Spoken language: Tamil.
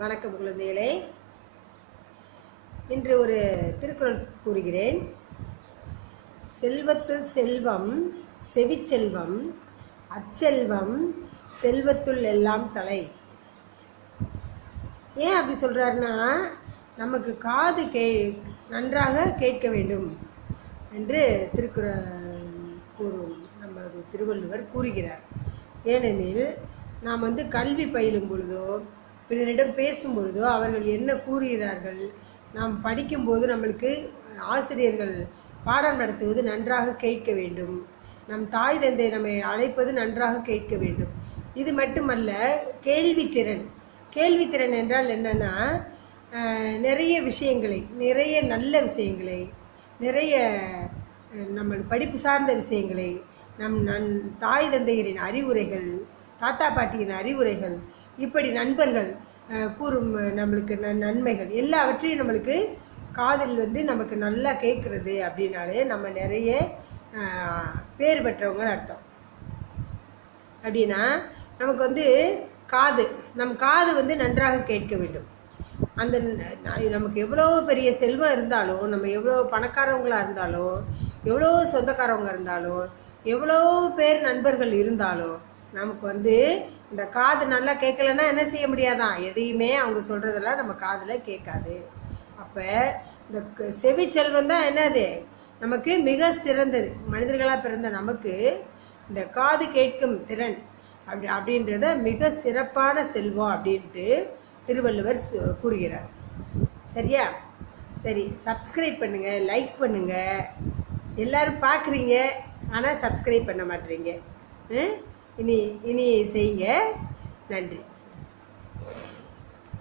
வணக்கம் குழந்தைகளே. இன்று ஒரு திருக்குறள் கூறுகிறேன். செல்வத்துள் செல்வம் செவிச்செல்வம் அச்செல்வம் செல்வத்துள் எல்லாம் தலை. ஏன் அப்படி சொல்கிறாருன்னா நமக்கு காது கே நன்றாக கேட்க வேண்டும் என்று திருக்குறள் கூறும் நமது திருவள்ளுவர் கூறுகிறார். ஏனெனில் நாம் வந்து கல்வி பயிலும் பொழுதோ பிறரிடம் பேசும் பொழுதோ அவர்கள் என்ன கூறுகிறார்கள்? நாம் படிக்கும்போது நம்மளுக்கு ஆசிரியர்கள் பாடம் நடத்துவது நன்றாக கேட்க வேண்டும். நம் தாய் தந்தை நம்மை அழைப்பது நன்றாக கேட்க வேண்டும். இது மட்டுமல்ல கேள்வித்திறன். கேள்வித்திறன் என்றால் என்னன்னா நிறைய விஷயங்களை நிறைய நல்ல விஷயங்களை நிறைய நம்ம படிப்பு சார்ந்த விஷயங்களை நம் நன் தாய் தந்தையரின் அறிவுரைகள் தாத்தா பாட்டியின் அறிவுரைகள் இப்படி நண்பர்கள் கூறும் நம்மளுக்கு நன் நன்மைகள் எல்லாவற்றையும் நம்மளுக்கு காதில் வந்து நமக்கு நல்லா கேட்குறது அப்படின்னாலே நம்ம நிறைய பேர் பெற்றவங்கன்னு அர்த்தம். அப்படின்னா நமக்கு வந்து காது நம் காது வந்து நன்றாக கேட்க வேண்டும். அந்த நமக்கு எவ்வளோ பெரிய செல்வம் இருந்தாலும் நம்ம எவ்வளோ பணக்காரவங்களாக இருந்தாலும் எவ்வளோ சொந்தக்காரவங்க இருந்தாலும் எவ்வளோ பேர் நண்பர்கள் இருந்தாலும் நமக்கு வந்து இந்த காது நல்லா கேட்கலன்னா என்ன செய்ய முடியாதான்? எதையுமே அவங்க சொல்கிறதெல்லாம் நம்ம காதில் கேட்காது. அப்போ இந்த செவி செல்வம் தான் என்னது? நமக்கு மிக சிறந்தது. மனிதர்களாக பிறந்த நமக்கு இந்த காது கேட்கும் திறன் அப்படி அப்படின்றத மிக சிறப்பான செல்வம் அப்படின்ட்டு திருவள்ளுவர் சு- கூறுகிறார். சரியா? சரி சப்ஸ்கிரைப் பண்ணுங்கள் லைக் பண்ணுங்கள் எல்லாரும் பார்க்குறீங்க ஆனால் சப்ஸ்கிரைப் பண்ண மாட்டேறீங்க இனி இனி செய்யுங்க. நன்றி.